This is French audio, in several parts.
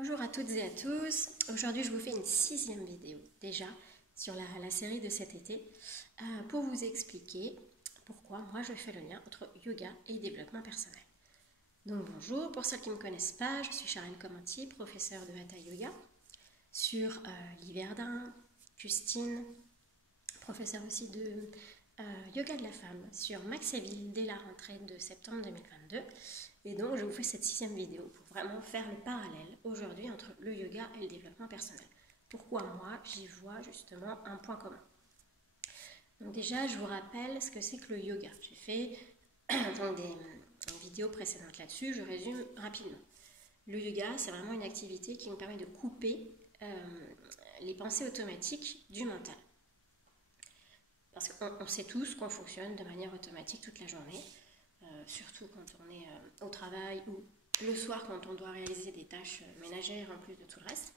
Bonjour à toutes et à tous. Aujourd'hui, je vous fais une 6e vidéo déjà sur la série de cet été pour vous expliquer pourquoi moi je fais le lien entre yoga et développement personnel. Donc bonjour, pour ceux qui ne me connaissent pas, je suis Sharon Komanti, professeure de Hatha Yoga sur Liverdun, Custine, professeure aussi de yoga de la femme sur Maxéville dès la rentrée de septembre 2022. Et donc je vous fais cette 6e vidéo pour vraiment faire le parallèle aujourd'hui entre le yoga et le développement personnel. Pourquoi moi j'y vois justement un point commun. Donc déjà je vous rappelle ce que c'est que le yoga. J'ai fait donc des vidéos précédentes là-dessus, je résume rapidement. Le yoga c'est vraiment une activité qui nous permet de couper les pensées automatiques du mental. Parce qu'on sait tous qu'on fonctionne de manière automatique toute la journée. Surtout quand on est au travail ou le soir quand on doit réaliser des tâches ménagères en plus de tout le reste.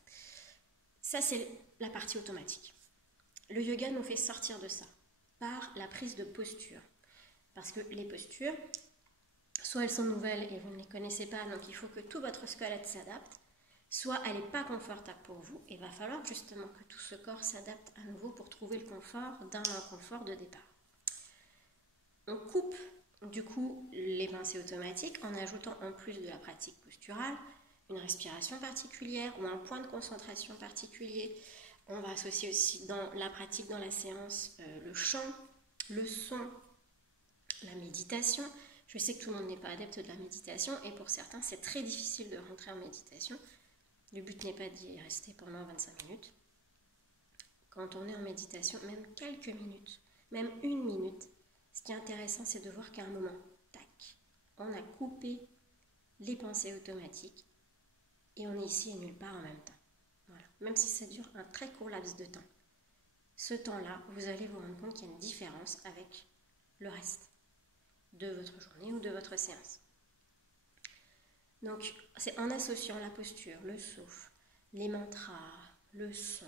Ça, c'est la partie automatique. Le yoga nous fait sortir de ça par la prise de posture. Parce que les postures, soit elles sont nouvelles et vous ne les connaissez pas, donc il faut que tout votre squelette s'adapte, soit elle n'est pas confortable pour vous, et il va falloir justement que tout ce corps s'adapte à nouveau pour trouver le confort d'un inconfort de départ. On coupe du coup les pensées automatiques en ajoutant en plus de la pratique posturale une respiration particulière ou un point de concentration particulier. On va associer aussi dans la pratique, dans la séance, le chant, le son, la méditation. Je sais que tout le monde n'est pas adepte de la méditation et pour certains c'est très difficile de rentrer en méditation. Le but n'est pas d'y rester pendant 25 minutes. Quand on est en méditation, même quelques minutes, même 1 minute, ce qui est intéressant, c'est de voir qu'à un moment, tac, on a coupé les pensées automatiques et on est ici et nulle part en même temps. Voilà. Même si ça dure un très court laps de temps. Ce temps-là, vous allez vous rendre compte qu'il y a une différence avec le reste de votre journée ou de votre séance. Donc, c'est en associant la posture, le souffle, les mantras, le son,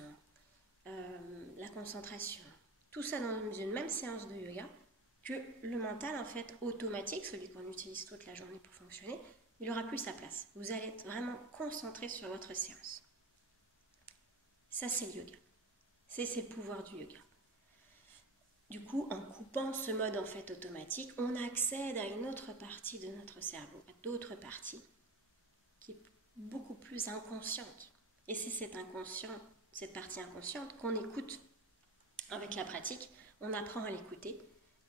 la concentration, tout ça dans une même séance de yoga, que le mental, en fait, automatique, celui qu'on utilise toute la journée pour fonctionner, il n'aura plus sa place. Vous allez être vraiment concentré sur votre séance. Ça, c'est le yoga. C'est le pouvoir du yoga. Du coup, en coupant ce mode, en fait, automatique, on accède à une autre partie de notre cerveau, à d'autres parties, qui est beaucoup plus inconsciente. Et c'est cette partie inconsciente qu'on écoute avec la pratique. On apprend à l'écouter.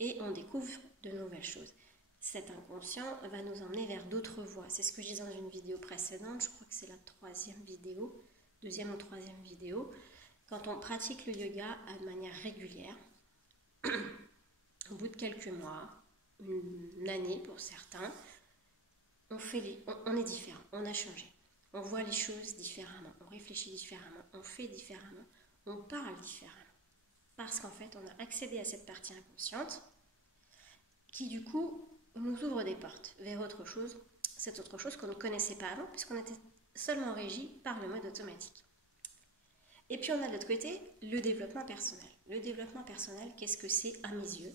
Et on découvre de nouvelles choses. Cet inconscient va nous emmener vers d'autres voies. C'est ce que je disais dans une vidéo précédente, je crois que c'est la 3e vidéo, 2e ou 3e vidéo. Quand on pratique le yoga de manière régulière, au bout de quelques mois, une année pour certains, on est différent, on a changé. On voit les choses différemment, on réfléchit différemment, on fait différemment, on parle différemment. Parce qu'en fait, on a accédé à cette partie inconsciente qui, du coup, nous ouvre des portes vers autre chose. Cette autre chose qu'on ne connaissait pas avant, puisqu'on était seulement régi par le mode automatique. Et puis, on a de l'autre côté le développement personnel. Le développement personnel, qu'est-ce que c'est à mes yeux?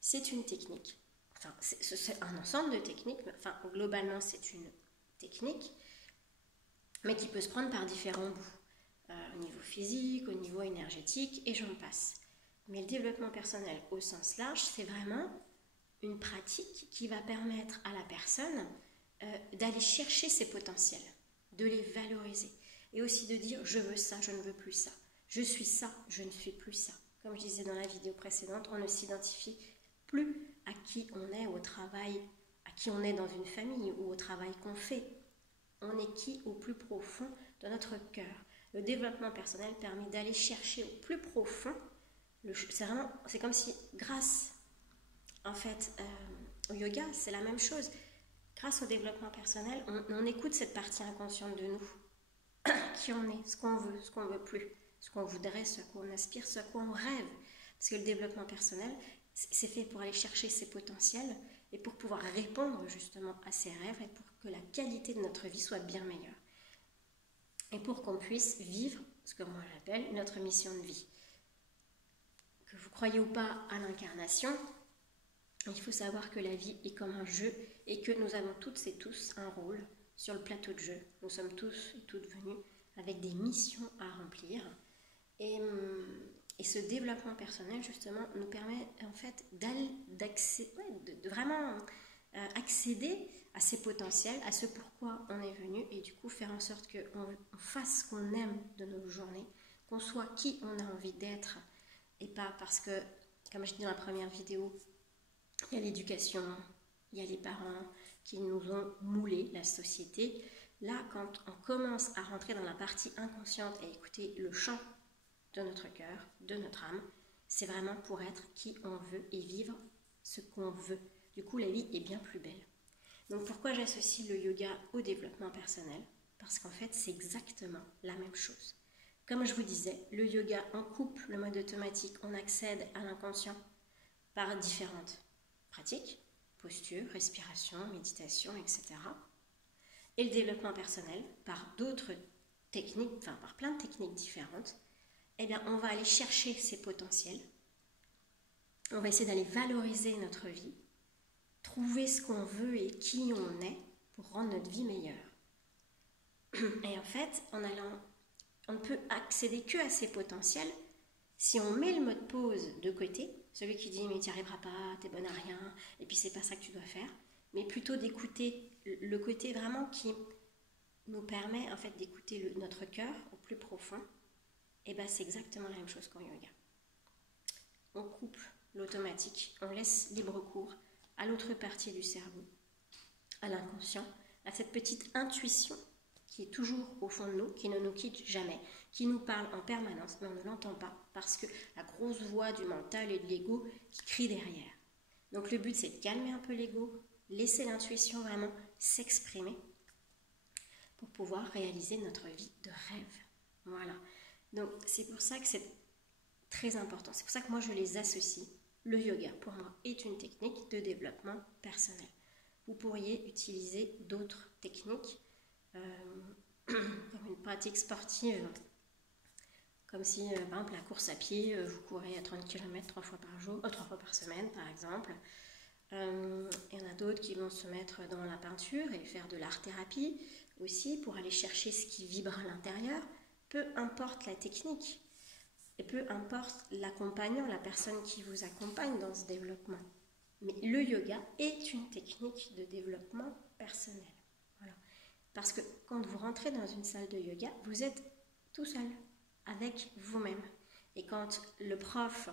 C'est une technique. Enfin, c'est un ensemble de techniques. Enfin, globalement, c'est une technique, mais qui peut se prendre par différents bouts. Au niveau physique, au niveau énergétique, et j'en passe. Mais le développement personnel au sens large, c'est vraiment une pratique qui va permettre à la personne d'aller chercher ses potentiels, de les valoriser, et aussi de dire je veux ça, je ne veux plus ça, je suis ça, je ne suis plus ça. Comme je disais dans la vidéo précédente, on ne s'identifie plus à qui on est au travail, à qui on est dans une famille ou au travail qu'on fait. On est qui au plus profond de notre cœur. Le développement personnel permet d'aller chercher au plus profond. C'est comme si, grâce en fait, au yoga, c'est la même chose. Grâce au développement personnel, on écoute cette partie inconsciente de nous. Qui on est, ce qu'on veut plus, ce qu'on voudrait, ce qu'on aspire, ce qu'on rêve. Parce que le développement personnel, c'est fait pour aller chercher ses potentiels et pour pouvoir répondre justement à ses rêves et pour que la qualité de notre vie soit bien meilleure. Et pour qu'on puisse vivre ce que moi j'appelle notre mission de vie. Que vous croyez ou pas à l'incarnation, il faut savoir que la vie est comme un jeu et que nous avons toutes et tous un rôle sur le plateau de jeu. Nous sommes tous et toutes venus avec des missions à remplir. Et ce développement personnel, justement, nous permet en fait de vraiment accéder à ses potentiels, à ce pourquoi on est venu, et du coup faire en sorte qu'on fasse ce qu'on aime de nos journées, qu'on soit qui on a envie d'être, et pas parce que, comme je dis dans la première vidéo, il y a l'éducation, il y a les parents qui nous ont moulé, la société. Là, quand on commence à rentrer dans la partie inconsciente et écouter le chant de notre cœur, de notre âme, c'est vraiment pour être qui on veut et vivre ce qu'on veut. Du coup, la vie est bien plus belle. Donc pourquoi j'associe le yoga au développement personnel? Parce qu'en fait, c'est exactement la même chose. Comme je vous disais, le yoga, on coupe le mode automatique, on accède à l'inconscient par différentes pratiques, posture, respiration, méditation, etc. Et le développement personnel, par d'autres techniques, enfin par plein de techniques différentes, eh bien on va aller chercher ses potentiels, on va essayer d'aller valoriser notre vie, trouver ce qu'on veut et qui on est pour rendre notre vie meilleure. Et en fait, on ne peut accéder que à ses potentiels si on met le mode pause de côté, celui qui dit mais tu n'y arriveras pas, t'es bonne à rien, et puis c'est pas ça que tu dois faire, mais plutôt d'écouter le côté vraiment qui nous permet en fait d'écouter notre cœur au plus profond. Et bien c'est exactement la même chose qu'en yoga. On coupe l'automatique, on laisse libre cours à l'autre partie du cerveau, à l'inconscient, à cette petite intuition qui est toujours au fond de nous, qui ne nous quitte jamais, qui nous parle en permanence, mais on ne l'entend pas parce que la grosse voix du mental et de l'ego qui crie derrière. Donc le but c'est de calmer un peu l'ego, laisser l'intuition vraiment s'exprimer pour pouvoir réaliser notre vie de rêve. Voilà. Donc c'est pour ça que c'est très important. C'est pour ça que moi je les associe. Le yoga pour moi est une technique de développement personnel. Vous pourriez utiliser d'autres techniques comme une pratique sportive, comme si par exemple la course à pied, vous courez à 30 km 3 fois par semaine par exemple. Il y en a d'autres qui vont se mettre dans la peinture et faire de l'art-thérapie aussi pour aller chercher ce qui vibre à l'intérieur. Peu importe la technique et peu importe l'accompagnant, la personne qui vous accompagne dans ce développement. Mais le yoga est une technique de développement personnel. Voilà. Parce que quand vous rentrez dans une salle de yoga, vous êtes tout seul, avec vous-même. Et quand le prof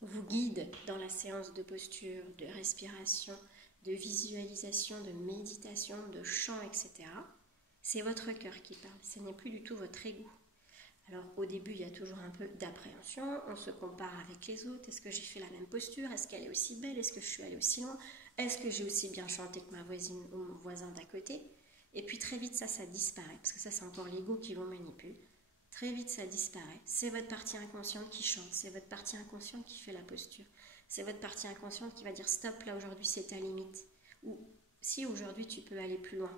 vous guide dans la séance de posture, de respiration, de visualisation, de méditation, de chant, etc., c'est votre cœur qui parle, ce n'est plus du tout votre ego. Alors au début, il y a toujours un peu d'appréhension, on se compare avec les autres, est-ce que j'ai fait la même posture, est-ce qu'elle est aussi belle, est-ce que je suis allée aussi loin, est-ce que j'ai aussi bien chanté que ma voisine ou mon voisin d'à côté? Et puis très vite ça disparaît, parce que ça c'est encore l'ego qui vous manipule. Très vite ça disparaît, c'est votre partie inconsciente qui chante, c'est votre partie inconsciente qui fait la posture, c'est votre partie inconsciente qui va dire stop, là aujourd'hui c'est ta limite, ou si aujourd'hui tu peux aller plus loin.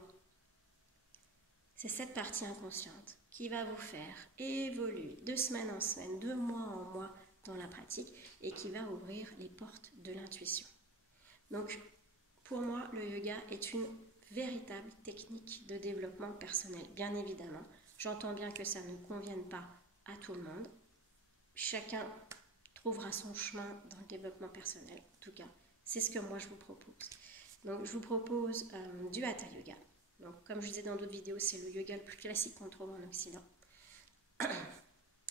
C'est cette partie inconsciente qui va vous faire évoluer de semaine en semaine, de mois en mois dans la pratique et qui va ouvrir les portes de l'intuition. Donc, pour moi, le yoga est une véritable technique de développement personnel. Bien évidemment, j'entends bien que ça ne convienne pas à tout le monde. Chacun trouvera son chemin dans le développement personnel. En tout cas, c'est ce que moi je vous propose. Donc, je vous propose du Hatha Yoga. Donc, comme je disais dans d'autres vidéos, c'est le yoga le plus classique qu'on trouve en Occident.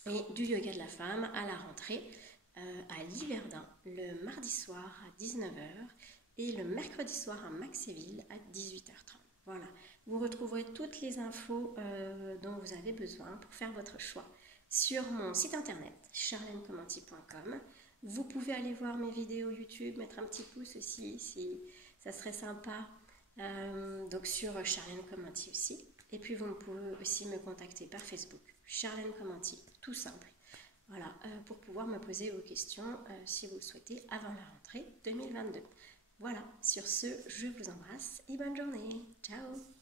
Et du yoga de la femme à la rentrée à Liverdun, le mardi soir à 19h et le mercredi soir à Maxéville à 18h30. Voilà, vous retrouverez toutes les infos dont vous avez besoin pour faire votre choix sur mon site internet charlenecomanti.com. Vous pouvez aller voir mes vidéos YouTube, mettre un petit pouce aussi si ça serait sympa. Donc sur Charlène Comanti aussi. Et puis vous pouvez aussi me contacter par Facebook, Charlène Comanti, tout simple. Voilà, pour pouvoir me poser vos questions si vous le souhaitez avant la rentrée 2022. Voilà, sur ce, je vous embrasse et bonne journée. Ciao!